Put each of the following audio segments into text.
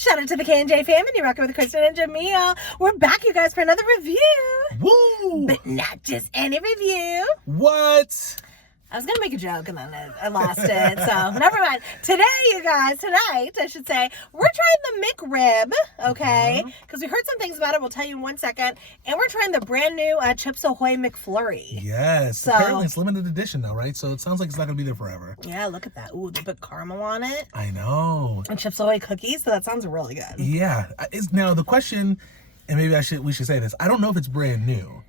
Shout out to the K&J Fam, and you're rocking with Kristin and Jamil. We're back, you guys, for another review. Woo! But not just any review. What? I was going to make a joke, and then I lost it, so never mind. Tonight, I should say, we're trying the McRib, okay? Because we heard some things about it. We'll tell you in 1 second. And we're trying the brand new Chips Ahoy McFlurry. Yes. So, apparently, it's limited edition, though, right? So it sounds like it's not going to be there forever. Yeah, look at that. Ooh, they put caramel on it. I know. And Chips Ahoy cookies, so that sounds really good. Yeah. Now, the question, and maybe we should say this, I don't know if it's brand new.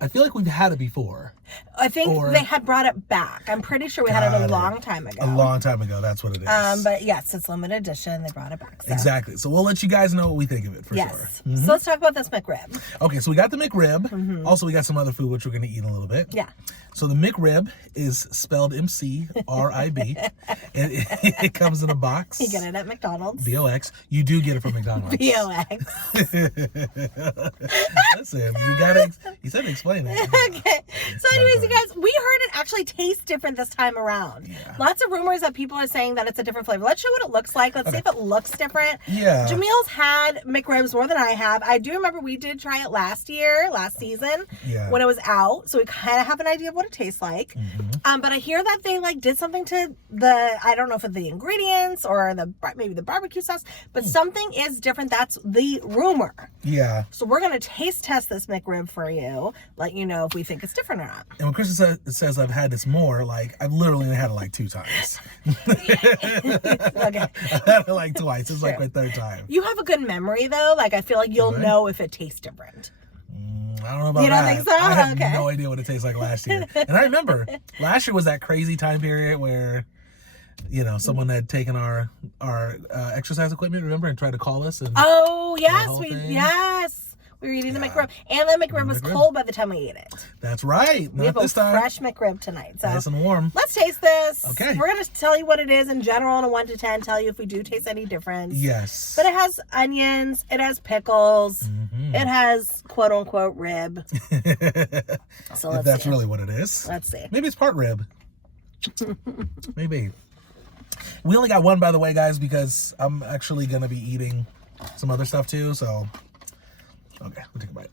I feel like we've had it before. I think they had brought it back. I'm pretty sure we had it a long time ago. A long time ago, that's what it is. But yes, it's limited edition. They brought it back. So. Exactly. So we'll let you guys know what we think of it for sure. So let's talk about this McRib. Okay, so we got the McRib. Also, we got some other food which we're going to eat in a little bit. Yeah. So the McRib is spelled McRib. It comes in a box. You get it at McDonald's. BOX. You do get it from McDonald's. BOX. Listen, you said to explain it. Okay. So anyways, you guys, we heard it actually tastes different this time around. Yeah. Lots of rumors that people are saying that it's a different flavor. Let's show what it looks like. Let's see if it looks different. Yeah. Jamil's had McRibs more than I have. I do remember we did try it last season, when it was out. So we kind of have an idea of what it tastes like. But I hear that they did something to I don't know if it's the ingredients or maybe the barbecue sauce, but something is different. That's the rumor. Yeah. So we're going to taste test this McRib for you, let you know if we think it's different or not. And when Kristen says I've had this more, I've literally only had it 2 times. Okay. I've had it twice. It's my 3rd time. You have a good memory though. I feel like you'll know if it tastes different. I don't know about that. You don't think so? I have no idea what it tastes like last year. And I remember last year was that crazy time period where, someone had taken our exercise equipment, remember, and tried to call us. And oh, yes. We were eating the McRib. And the McRib was cold by the time we ate it. That's right. We have a fresh McRib tonight. So nice and warm. Let's taste this. Okay. We're going to tell you what it is in general on a 1 to 10, tell you if we do taste any difference. Yes. But it has onions. It has pickles. It has quote unquote rib. So if that's really what it is. Let's see. Maybe it's part rib. Maybe. We only got one, by the way, guys, because I'm actually going to be eating some other stuff too. So, okay, we'll take a bite.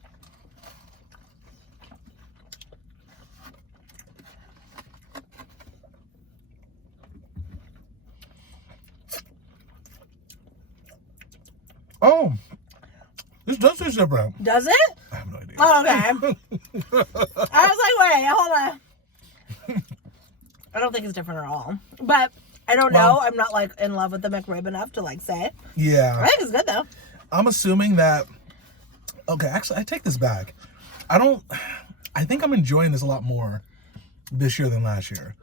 Oh, this does taste different. Does it? I have no idea. Oh, okay. I was like, wait, hold on. I don't think it's different at all. But I don't know. I'm not in love with the McRib enough to say. Yeah. I think it's good though. I'm assuming that, okay, actually I take this back. I think I'm enjoying this a lot more this year than last year.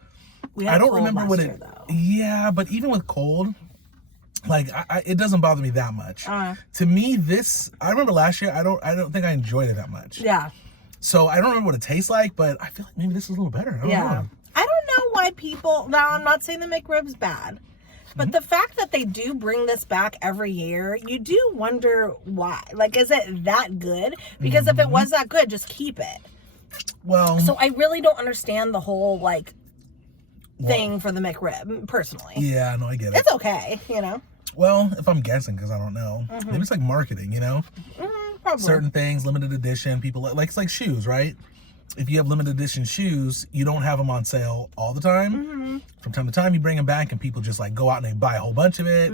I don't remember what it, though. Yeah, but even with cold, it doesn't bother me that much. To me, I remember last year, I don't think I enjoyed it that much. Yeah. So I don't remember what it tastes like, but I feel like maybe this is a little better. I don't know. I don't know why people, now I'm not saying the McRib's bad, but the fact that they do bring this back every year, you do wonder why. Is it that good? Because if it was that good, just keep it. Well. So I really don't understand the whole, thing for the McRib, personally. Yeah, no, I get it. It's okay, Well, if I'm guessing, because I don't know. Maybe it's marketing, Probably. Certain things, limited edition, people, it's like shoes, right? If you have limited edition shoes, you don't have them on sale all the time. From time to time, you bring them back and people just go out and they buy a whole bunch of it.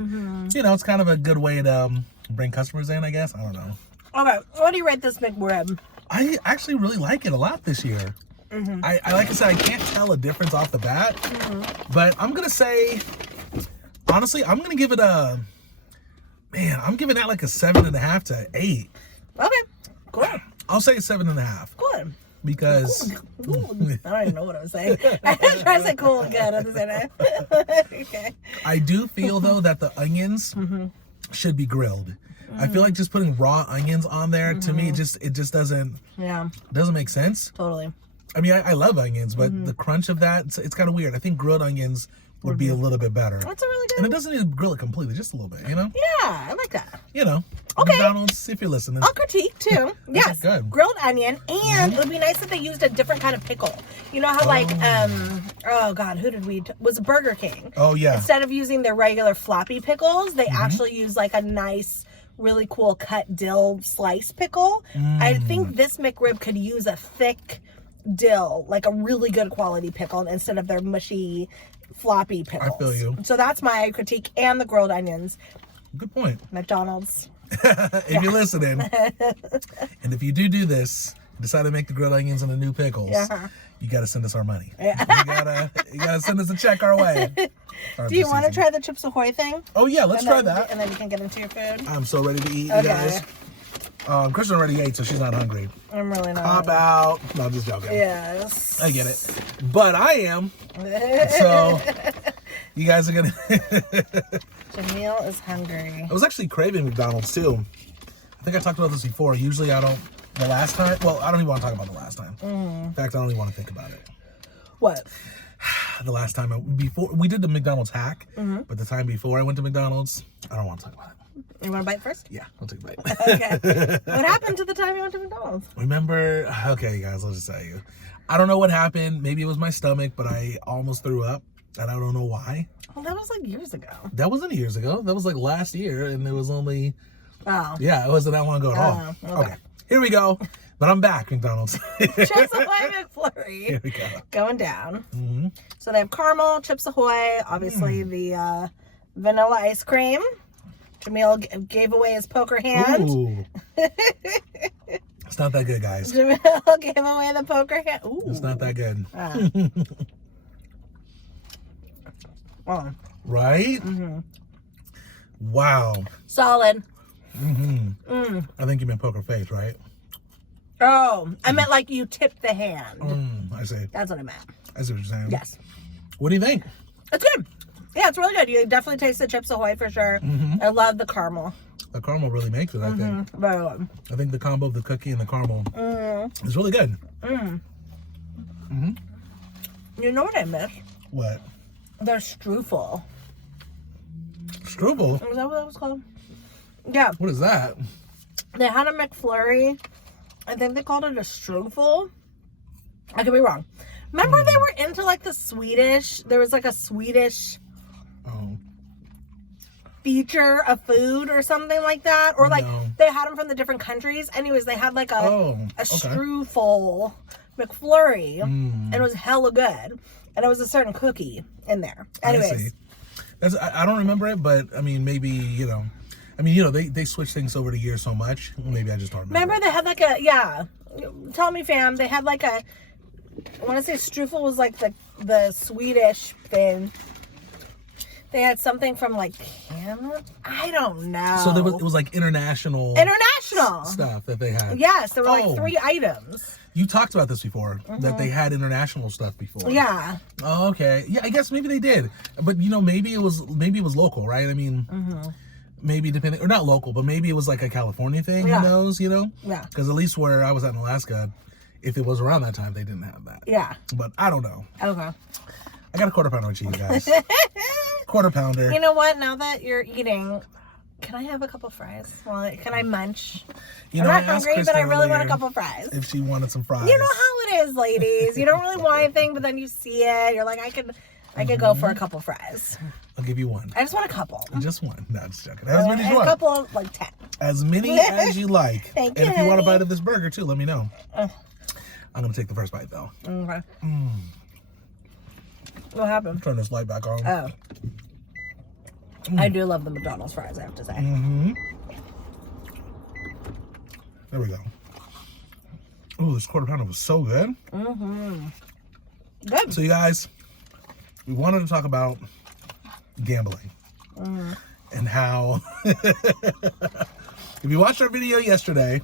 It's kind of a good way to bring customers in, I guess. I don't know. Okay, what do you rate this McRib? I actually really like it a lot this year. I like I said, I can't tell a difference off the bat. But I'm going to say, honestly, I'm going to give it I'm giving that a 7.5 to 8. Okay, cool. I'll say 7.5. Good. Because cool. I don't even know what I was saying. I was trying to say cool and good at the same time. Okay. I do feel though that the onions should be grilled. I feel like just putting raw onions on there to me it just doesn't make sense. Totally. I mean, I love onions, but the crunch of that it's kind of weird. I think grilled onions would be a little bit better. That's a really good. And it doesn't need to grill it completely, just a little bit, Yeah, I like that. McDonald's, if you're listening. I'll critique too. Yes. Good. Grilled onion. And it would be nice if they used a different kind of pickle. You know how oh God, was Burger King. Oh yeah. Instead of using their regular floppy pickles, they actually use like a nice, really cool cut dill slice pickle. I think this McRib could use a thick dill, like a really good quality pickle instead of their mushy floppy pickles. I feel you. So that's my critique, and the grilled onions. Good point. McDonald's. If you're listening, and if you do this, decide to make the grilled onions and the new pickles, you got to send us our money. You gotta send us a check our way. Do you want to try the Chips Ahoy thing? Oh yeah, let's try that. And then you can get into your food. I'm so ready to eat, you guys. Kristen already ate, so she's not hungry. I'm really not. Pop out. No, I'm just joking. Yes. I get it. But I am. So, you guys are going to... Jamil is hungry. I was actually craving McDonald's, too. I think I talked about this before. Usually I don't... The last time... Well, I don't even want to talk about the last time. In fact, I don't even want to think about it. What? The last time... Before we did the McDonald's hack, but the time before I went to McDonald's, I don't want to talk about it. You want a bite first? Yeah, I'll take a bite. Okay. What happened to the time you went to McDonald's? Remember? Okay, guys, I'll just tell you. I don't know what happened. Maybe it was my stomach, but I almost threw up, and I don't know why. Well, that was like years ago. That wasn't years ago. That was like last year, and it was only... Oh. Yeah, it wasn't that long ago at all. Okay. Here we go. But I'm back, McDonald's. Chips Ahoy McFlurry. Here we go. Going down. So they have caramel, Chips Ahoy, obviously the vanilla ice cream. Jamil gave away his poker hand. Ooh. It's not that good, guys. Jamil gave away the poker hand. Ooh. It's not that good. Right? Wow. Solid. I think you meant poker face, right? Oh, I meant like you tipped the hand. I see. That's what I meant. I see what you're saying. Yes. What do you think? It's good. Yeah, it's really good. You definitely taste the Chips Ahoy for sure. I love the caramel. The caramel really makes it, I think. Very good. I think the combo of the cookie and the caramel is really good. You know what I miss? What? Their strufel. Strudel? Is that what that was called? Yeah. What is that? They had a McFlurry. I think they called it a strufel. I could be wrong. Remember they were into like the Swedish, there was like a Swedish feature of food or something like that. Or like they had them from the different countries. Anyways, they had like a strufel McFlurry and it was hella good. And it was a certain cookie in there. Anyways. I don't remember it, but I mean, maybe, you know. I mean, you know, they switch things over the years so much. Maybe I just don't remember. Remember they had like a, yeah. Tell me, fam. They had like a, I want to say strufel was like the Swedish thing. They had something from like Canada. I don't know. So it was like international stuff that they had. Yes, there were like 3 items. You talked about this before, that they had international stuff before. Yeah. Oh, okay. Yeah, I guess maybe they did. But you know, maybe it was local, right? I mean, maybe depending, or not local, but maybe it was like a California thing. Yeah. Who knows? You know? Yeah. Because at least where I was at in Alaska, if it was around that time, they didn't have that. Yeah. But I don't know. Okay. I got a quarter pounder with you guys. Quarter pounder. You know what? Now that you're eating, can I have a couple fries? Well, can I munch? You I'm know, not hungry, but I really want a couple fries. If she wanted some fries. You know how it is, ladies. You don't really want anything, but then you see it. You're like, I could go for a couple fries. I'll give you one. I just want a couple. Just one. No, just joking. As many as you want. A couple, like 10. As many as you like. Thank you. And if you want a honey. bite of this burger too, let me know. I'm going to take the first bite though. Okay. What happened? Turn this light back on. Oh. I do love the McDonald's fries, I have to say. There we go. Oh, this quarter pounder was so good. Good. So you guys, we wanted to talk about gambling and how if you watched our video yesterday,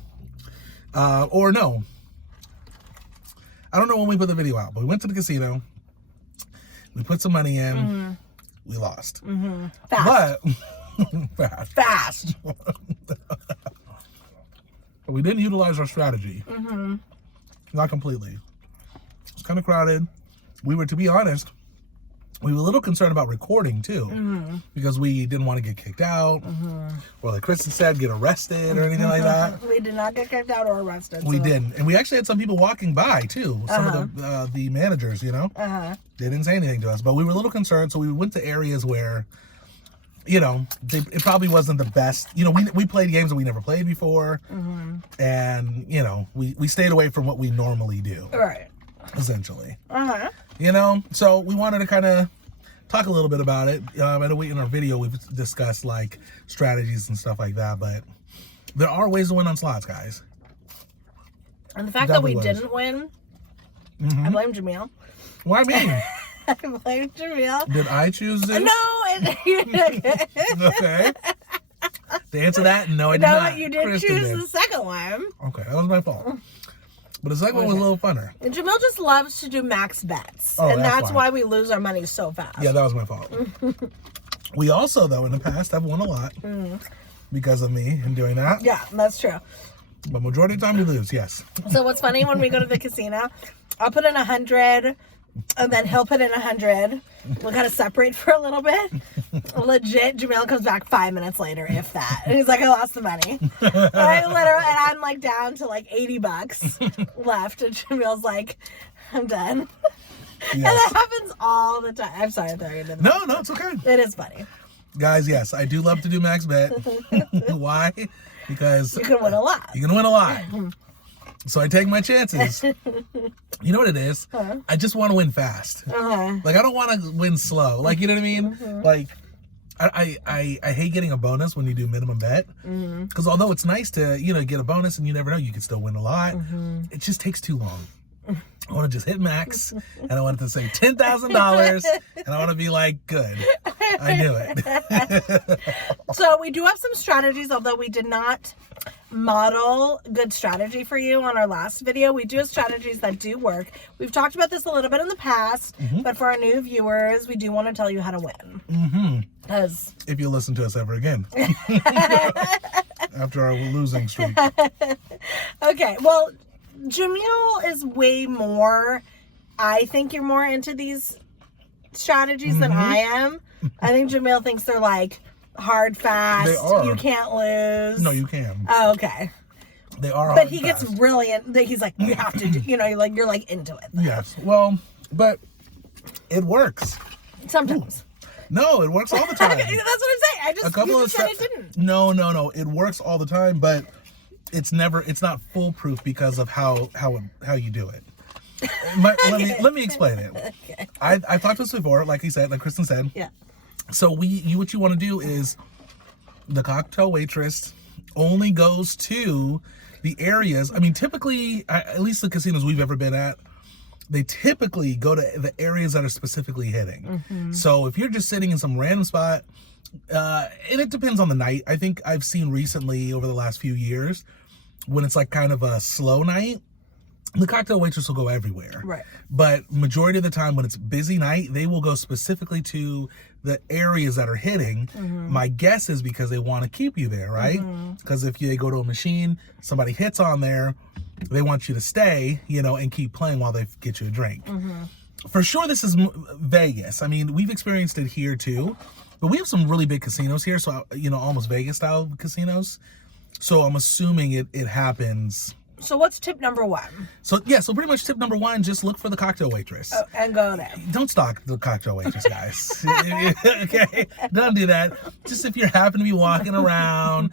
or no, I don't know when we put the video out, but we went to the casino, we put some money in, we lost. Fast. But Fast. But we didn't utilize our strategy. Not completely. It's kind of crowded. We were, to be honest, we were a little concerned about recording too, because we didn't want to get kicked out, or like Kristen said, get arrested or anything like that. We did not get kicked out or arrested. We didn't, and we actually had some people walking by too. Some of the managers, you know, they didn't say anything to us, but we were a little concerned, so we went to areas where, you know, it probably wasn't the best. You know, we played games that we never played before, and you know, we stayed away from what we normally do. Right. Essentially. You know, so we wanted to kind of talk a little bit about it. I know in our video we've discussed like strategies and stuff like that, but there are ways to win on slots, guys. And the fact that we didn't win, I blame Jamil. What do I mean? I blame Jamil. Did I choose this? No. Okay. To answer that, no, I did not. No, you did Kristen choose did. the second one. Okay, that was my fault. But the second one was a little funner. And Jamil just loves to do max bets. Oh, and that's why we lose our money so fast. Yeah, that was my fault. We also, though, in the past have won a lot because of me and doing that. Yeah, that's true. But majority of the time we lose, yes. So what's funny, when we go to the casino, I'll put in 100, and then he'll put in 100. We'll kind of separate for a little bit. Legit, Jamil comes back 5 minutes later, if that. And he's like, I lost the money. Right, literally, and I'm like down to like $80 left. And Jamil's like, I'm done. Yes. And that happens all the time. I'm sorry, I'm throwing it in. No, it's okay. It is funny. Guys, yes, I do love to do max bet. Why? Because you can win a lot. You can win a lot. So I take my chances. You know what it is? I just want to win fast. Like, I don't want to win slow. Like, you know what I mean? Like, I hate getting a bonus when you do minimum bet. Because although it's nice to, you know, get a bonus and you never know, you can still win a lot. It just takes too long. I want to just hit max, and I want it to say $10,000, and I want to be like, good, I knew it. So we do have some strategies, although we did not model good strategy for you on our last video. We do have strategies that do work. We've talked about this a little bit in the past, but for our new viewers, we do want to tell you how to win. Because if you listen to us ever again. After our losing streak. Okay, well, Jamil is way more, I think you're more into these strategies than I am. I think Jamil thinks they're like hard, fast. They are. You can't lose. No, you can. Oh, okay. They are. But he gets brilliant. He's like, you have to do, you know, you're like into it. Though. Yes. Well, but it works. Sometimes. No, it works all the time. That's what I'm saying. I just you said it didn't. No. It works all the time, but it's not foolproof because of how you do it. Let me explain it. Okay. I've talked this before, like he said, like Kristen said. Yeah. So what you want to do is the cocktail waitress only goes to the areas. I mean, typically, at least the casinos we've ever been at, they typically go to the areas that are specifically hitting. So if you're just sitting in some random spot, and it depends on the night. I think I've seen recently over the last few years when it's like kind of a slow night, the cocktail waitress will go everywhere. Right. But majority of the time when it's busy night, they will go specifically to the areas that are hitting. My guess is because they want to keep you there, right? Because if they go to a machine, somebody hits on there, they want you to stay, you know, and keep playing while they get you a drink. For sure, this is Vegas. I mean, we've experienced it here too, but we have some really big casinos here. So, you know, almost Vegas style casinos. So I'm assuming it happens. So what's tip number one? So pretty much tip number one, just look for the cocktail waitress. Oh, and go there. Don't stalk the cocktail waitress, guys. Okay? Don't do that. Just if you happen to be walking around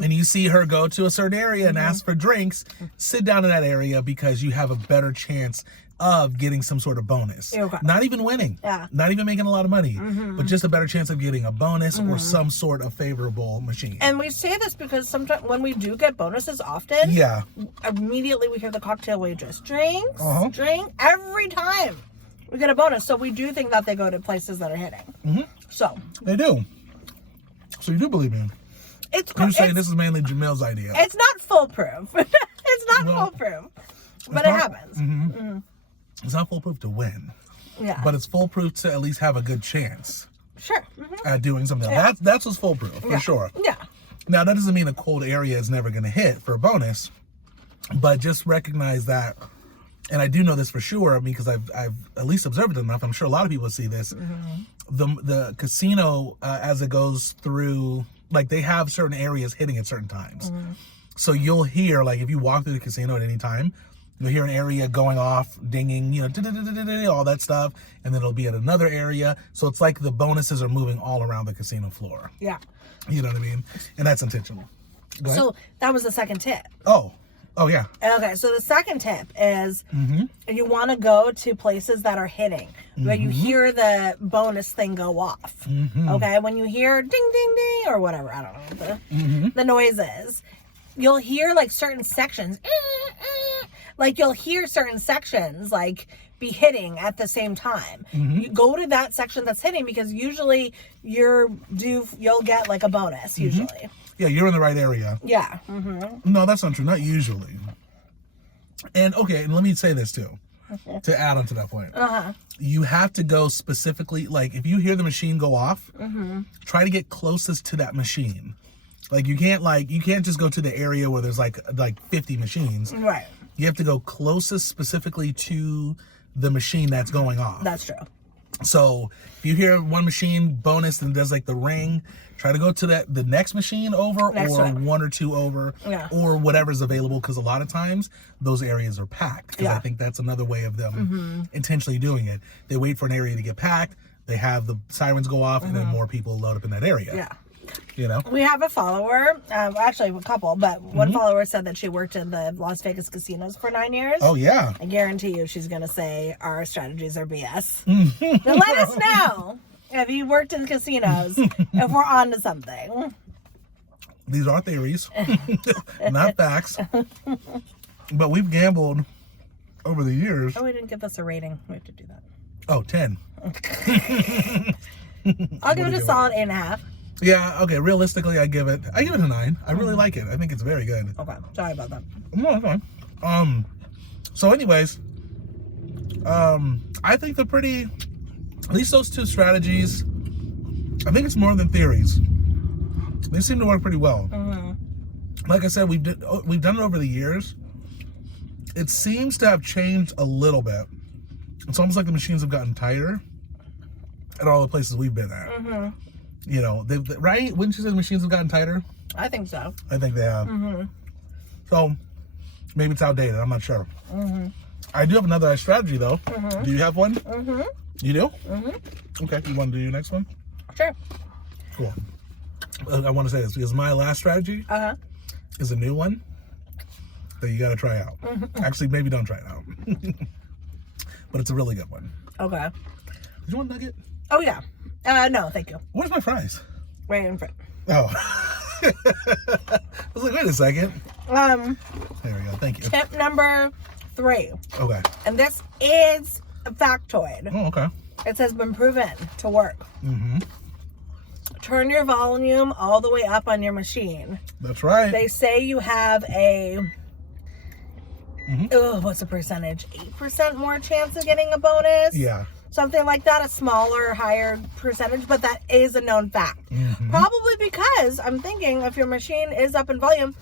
and you see her go to a certain area and ask for drinks, sit down in that area because you have a better chance of getting some sort of bonus. Okay. Not even winning. Yeah. Not even making a lot of money. But just a better chance of getting a bonus or some sort of favorable machine. And we say this because sometimes when we do get bonuses often, immediately we hear the cocktail waitress. Drinks, drink, every time we get a bonus. So we do think that they go to places that are hitting. So. They do. So you do believe me. You're saying this is mainly Jamil's idea. It's not foolproof. It's not foolproof. But it happens. It's not foolproof to win. Yeah. But it's foolproof to at least have a good chance. Sure. At doing something. Yeah. That's what's foolproof, for sure. Yeah. Now, that doesn't mean a cold area is never going to hit for a bonus. But just recognize that and I do know this for sure because I've at least observed it enough. I'm sure a lot of people see this. The casino, as it goes through, like they have certain areas hitting at certain times. So you'll hear, like if you walk through the casino at any time, you'll hear an area going off, dinging, you know, all that stuff, and then it'll be at another area. So it's like the bonuses are moving all around the casino floor. Yeah. You know what I mean? And that's intentional. Go ahead. So that was the second tip. Oh, yeah. Okay, so the second tip is you want to go to places that are hitting, where you hear the bonus thing go off. Okay, when you hear ding, ding, ding, or whatever, I don't know, the noises, you'll hear like certain sections. Like you'll hear certain sections like be hitting at the same time. You go to that section that's hitting because usually you'll get like a bonus usually. Yeah, you're in the right area. Yeah. No, that's not true. Not usually. And okay, and let me say this too, to add on to that point. You have to go specifically, like if you hear the machine go off, try to get closest to that machine. Like you can't just go to the area where there's like 50 machines. Right. You have to go closest specifically to the machine that's going off. That's true. So if you hear one machine bonus and does like the ring, try to go to the next machine over one or two over or whatever's available, because a lot of times those areas are packed. Because I think that's another way of them intentionally doing it. They wait for an area to get packed, they have the sirens go off, and then more people load up in that area. Yeah. You know, we have a follower, actually a couple, but one follower said that she worked in the Las Vegas casinos for 9 years. Oh yeah. I guarantee you she's going to say our strategies are BS. Then let us know if you worked in casinos, if we're on to something. These are theories, not facts. But we've gambled over the years. Oh, we didn't give us a rating. We have to do that. Oh, 10. I'll give it a solid 8.5. Yeah, okay, realistically, I give it a 9. I really like it. I think it's very good. Okay, sorry about that. No, it's fine. So anyways, I think they're pretty, at least those two strategies, I think it's more than theories. They seem to work pretty well. Like I said, we've done it over the years. It seems to have changed a little bit. It's almost like the machines have gotten tighter at all the places we've been at. You know, right? Wouldn't you say the machines have gotten tighter? I think so. I think they have. So maybe it's outdated. I'm not sure. I do have another strategy though. Do you have one? You do? Okay. You want to do your next one? Sure. Cool. I want to say this because my last strategy is a new one that you got to try out. Actually, maybe don't try it out. But it's a really good one. Okay. Did you want a nugget? Oh yeah. No, thank you. Where's my fries? Right in front. Oh. I was like, wait a second. There we go. Thank you. Tip number 3. Okay. And this is a factoid. Oh, okay. It has been proven to work. Turn your volume all the way up on your machine. That's right. They say you have a what's the percentage? 8% more chance of getting a bonus. Yeah. Something like that, a smaller, higher percentage, but that is a known fact. Probably because I'm thinking if your machine is up in volume,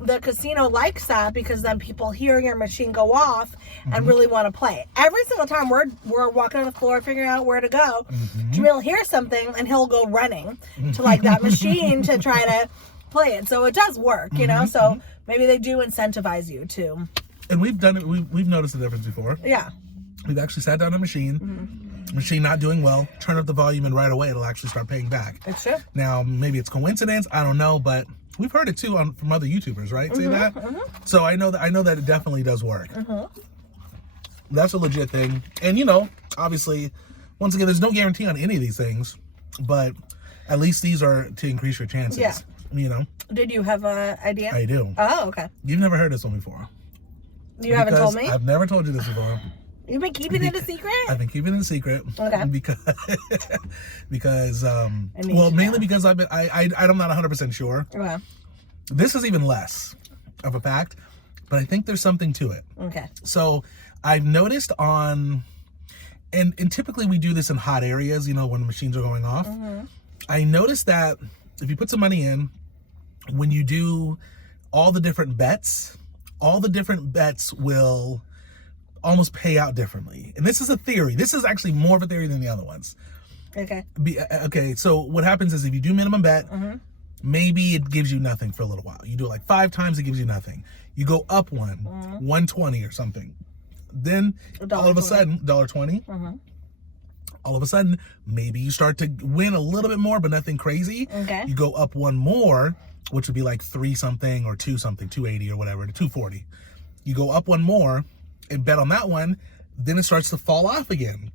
the casino likes that because then people hear your machine go off and really want to play. Every single time we're walking on the floor figuring out where to go, Jamil hears something and he'll go running to like that machine to try to play it. So it does work, you know? So maybe they do incentivize you too. And we've done it, we've noticed the difference before. Yeah. We've actually sat down a machine, machine not doing well, turn up the volume, and right away it'll actually start paying back. It's true. Now, maybe it's coincidence, I don't know, but we've heard it too from other YouTubers, right? Say that? So I know that it definitely does work. That's a legit thing. And you know, obviously, once again, there's no guarantee on any of these things, but at least these are to increase your chances. Yeah. You know? Did you have an idea? I do. Oh, okay. You've never heard this one before. You haven't told me? I've never told you this before. You've been keeping it a secret? I've been keeping it a secret. Okay. Because well, mainly because I'm not 100% sure. Okay. This is even less of a fact, but I think there's something to it. Okay. So I've noticed and typically we do this in hot areas, you know, when the machines are going off. I noticed that if you put some money in, when you do all the different bets will almost pay out differently. And this is a theory. This is actually more of a theory than the other ones. Okay. Okay, so what happens is if you do minimum bet, maybe it gives you nothing for a little while. You do it like 5 times, it gives you nothing. You go up one, 120 or something. Then all of a sudden, $1.20. All of a sudden, maybe you start to win a little bit more, but nothing crazy. Okay. You go up one more, which would be like 3 something or 2 something, 280 or whatever, to 240. You go up one more and bet on that one, then it starts to fall off again.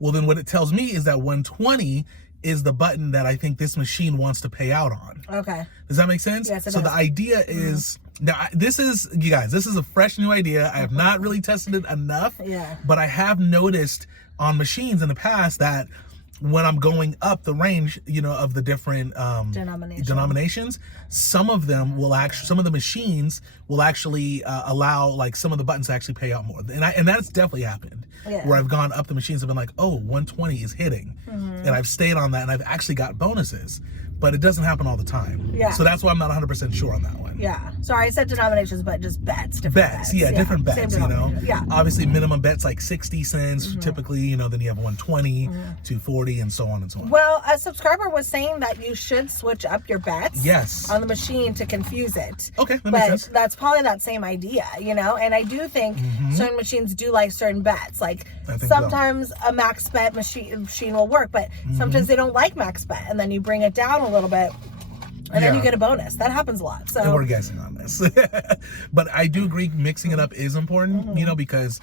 Well, then what it tells me is that 120 is the button that I think this machine wants to pay out on. Okay. Does that make sense? Yes, it so does. the idea is, now this is, you guys, this is a fresh new idea. I have not really tested it enough. Yeah. But I have noticed on machines in the past that when I'm going up the range, you know, of the different denominations, some of them will actually, some of the machines will actually allow like some of the buttons to actually pay out more. And that's definitely happened. Yeah. Where I've gone up the machines, I've been like, oh, 120 is hitting. And I've stayed on that and I've actually got bonuses. But it doesn't happen all the time. Yeah. So that's why I'm not 100% sure on that one. Yeah. Sorry, I said denominations, but just bets. Different bets. Yeah, different bets, you know. Yeah. Obviously, minimum bet's like 60 cents typically, you know, then you have 120, 240, and so on and so on. Well, a subscriber was saying that you should switch up your bets. Yes. On the machine to confuse it. Okay, that makes sense. That's probably that same idea, you know. And I do think certain machines do like certain bets. Like sometimes a max bet machine will work, but sometimes they don't like max bet, and then you bring it down a little bit. And then you get a bonus. That happens a lot. So and we're guessing on this. But I do agree mixing it up is important, you know, because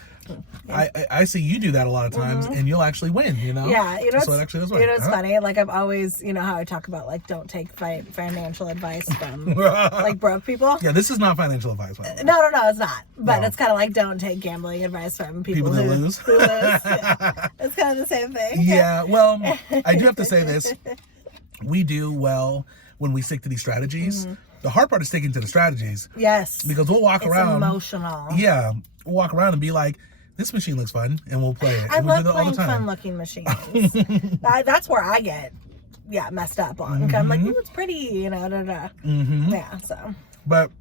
I see you do that a lot of times and you'll actually win, you know? Yeah, you know, so it actually does work. You know, it's funny. Like I've always, you know, how I talk about like don't take financial advice from like broke people. Yeah, this is not financial advice. No, it's not. But it's kind of like don't take gambling advice from people that who lose. Yeah. It's kind of the same thing. Yeah, well, I do have to say this. We do well when we stick to these strategies. The hard part is sticking to the strategies. Yes. Because we'll walk around. It's emotional. Yeah. We'll walk around and be like, this machine looks fun, and we'll play it. I love playing fun-looking machines. That's where I get, messed up on. I'm like, ooh, it's pretty, you know, Yeah, so. But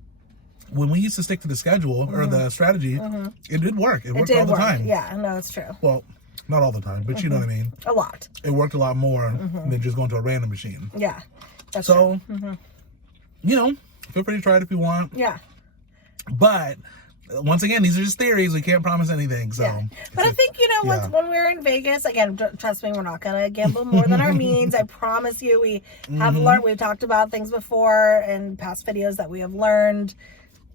when we used to stick to the schedule or the strategy, it did work. It worked all the time. Yeah, no, it's true. Well, not all the time, but you know what I mean. A lot. It worked a lot more than just going to a random machine. Yeah. That's so, you know, feel free to try it if you want. Yeah. But once again, these are just theories. We can't promise anything. So, yeah. But I think, you know, when we're in Vegas, again, trust me, we're not going to gamble more than our means. I promise you, we have learned. We've talked about things before in past videos that we have learned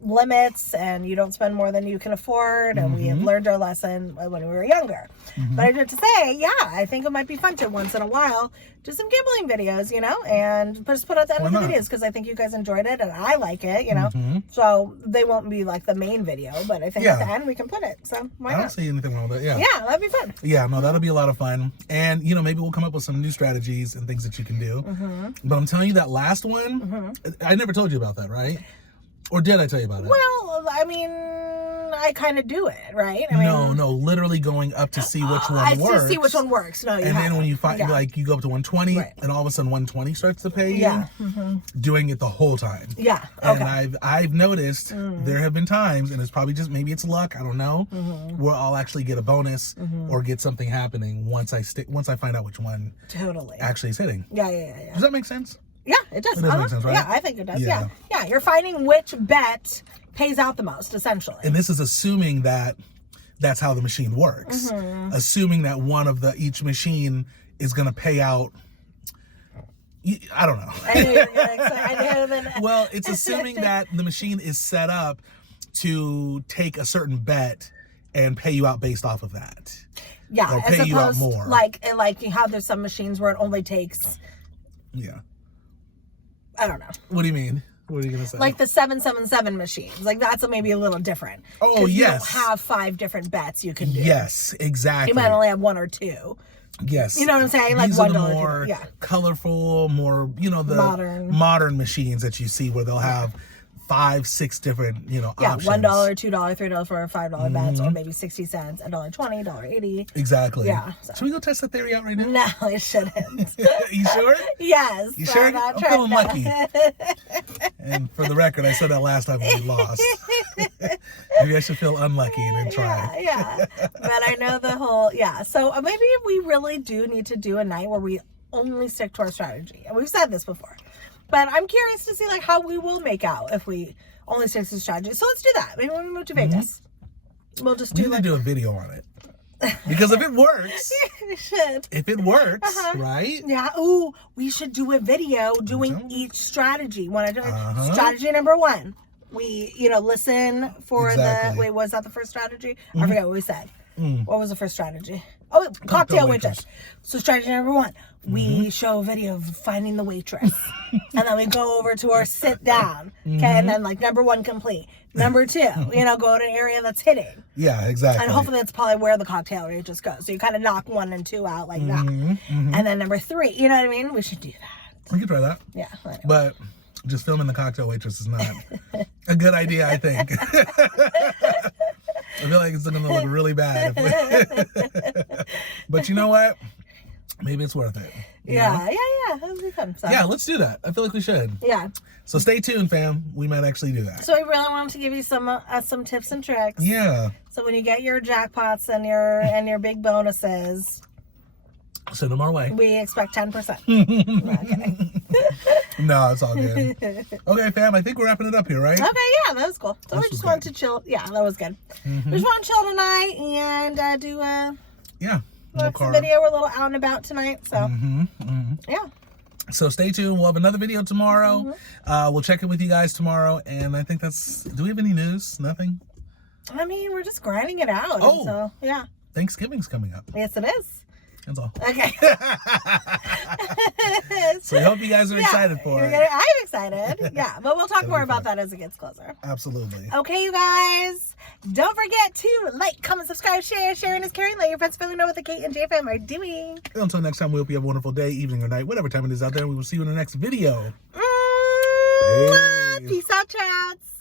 limits, and you don't spend more than you can afford, and we have learned our lesson when we were younger. But I have to say, I think it might be fun to once in a while do some gambling videos, you know, and just put out the end of the videos, because I think you guys enjoyed it and I like it, you know. So they won't be like the main video, but I think at the end we can put it. So why not? I don't see anything wrong with it. Yeah, that'd be fun. Yeah, no, that'll be a lot of fun. And you know, maybe we'll come up with some new strategies and things that you can do. But I'm telling you, that last one, I never told you about that, right? Or did I tell you about it? Well, I mean, I kind of do it, right? I mean, no, literally going up to see which one works. To see which one works. No, you and then when you find, like, you go up to 120, and all of a sudden 120 starts to pay you. Doing it the whole time. Yeah. Okay. And I've noticed there have been times, and it's probably just, maybe it's luck, I don't know, where I'll actually get a bonus or get something happening once I find out which one actually is hitting. Yeah. Does that make sense? Yeah, it does. It does make sense, right? Yeah, I think it does. Yeah, you're finding which bet pays out the most, essentially. And this is assuming that that's how the machine works. Assuming that one of each machine is going to pay out. I don't know. I knew you were going to say. Well, it's assuming that the machine is set up to take a certain bet and pay you out based off of that. Yeah, or pay you out more. Like how there's some machines where it only takes. Yeah. I don't know. What do you mean? What are you gonna say? Like the 777 machines. Like that's maybe a little different. Oh, yes. You don't have 5 different bets you can do. Yes, exactly. You might only have 1 or 2. Yes. You know what I'm saying? Like these $1 are the more colorful, more, you know, the modern machines that you see where they'll have 5, 6 different, you know, options. $1, $2, $3, $4, $5 bets, or maybe 60 cents, $1.20, $1.80. Exactly. Yeah. So. Should we go test the theory out right now? No, I shouldn't. You sure? Yes. You sure? I'm feeling lucky. And for the record, I said that last time we lost. Maybe I should feel unlucky and then try. Yeah. But I know the whole, So maybe we really do need to do a night where we only stick to our strategy. And we've said this before. But I'm curious to see like how we will make out if we only stick to strategy. So let's do that. Maybe when we move to Vegas, we'll just do do a video on it. Because if it works, we should. If it works, right? Yeah. Ooh, we should do a video doing each strategy. Want to do strategy number 1? We, listen for the. Wait, was that the first strategy? I forget what we said. What was the first strategy? Oh, cocktail waitress. So strategy number 1, we show a video of finding the waitress, and then we go over to our sit down. Okay, and then like number 1 complete. Number 2, go to an area that's hitting. Yeah, exactly. And hopefully that's probably where the cocktail waitress goes. So you kind of knock 1 and 2 out like that. And then number 3, you know what I mean? We should do that. We could try that. Yeah. Anyway. But just filming the cocktail waitress is not a good idea, I think. I feel like it's going to look really bad. But you know what? Maybe it's worth it. Yeah. That'll be fun. So. Yeah, let's do that. I feel like we should. Yeah. So stay tuned, fam. We might actually do that. So we really wanted to give you some tips and tricks. Yeah. So when you get your jackpots and your big bonuses, send them our way. We expect 10%. Okay. No, it's all good. Okay, fam. I think we're wrapping it up here, right? Okay, yeah, that was cool. So we just wanted to chill. Yeah, that was good. We just want to chill tonight and do a video. We're a little out and about tonight, so yeah. So stay tuned. We'll have another video tomorrow. We'll check in with you guys tomorrow, and I think that's. Do we have any news? Nothing. I mean, we're just grinding it out. Oh, so yeah. Thanksgiving's coming up. Yes, it is. That's all. Okay. So I hope you guys are excited for it. I'm excited. Yeah, but we'll talk more about that as it gets closer. Absolutely. Okay, you guys. Don't forget to like, comment, subscribe, share. Sharing is caring. Let your friends really know what the K&J Fam are doing. Until next time, we hope you have a wonderful day, evening, or night, whatever time it is out there. We will see you in the next video. Peace out, chats.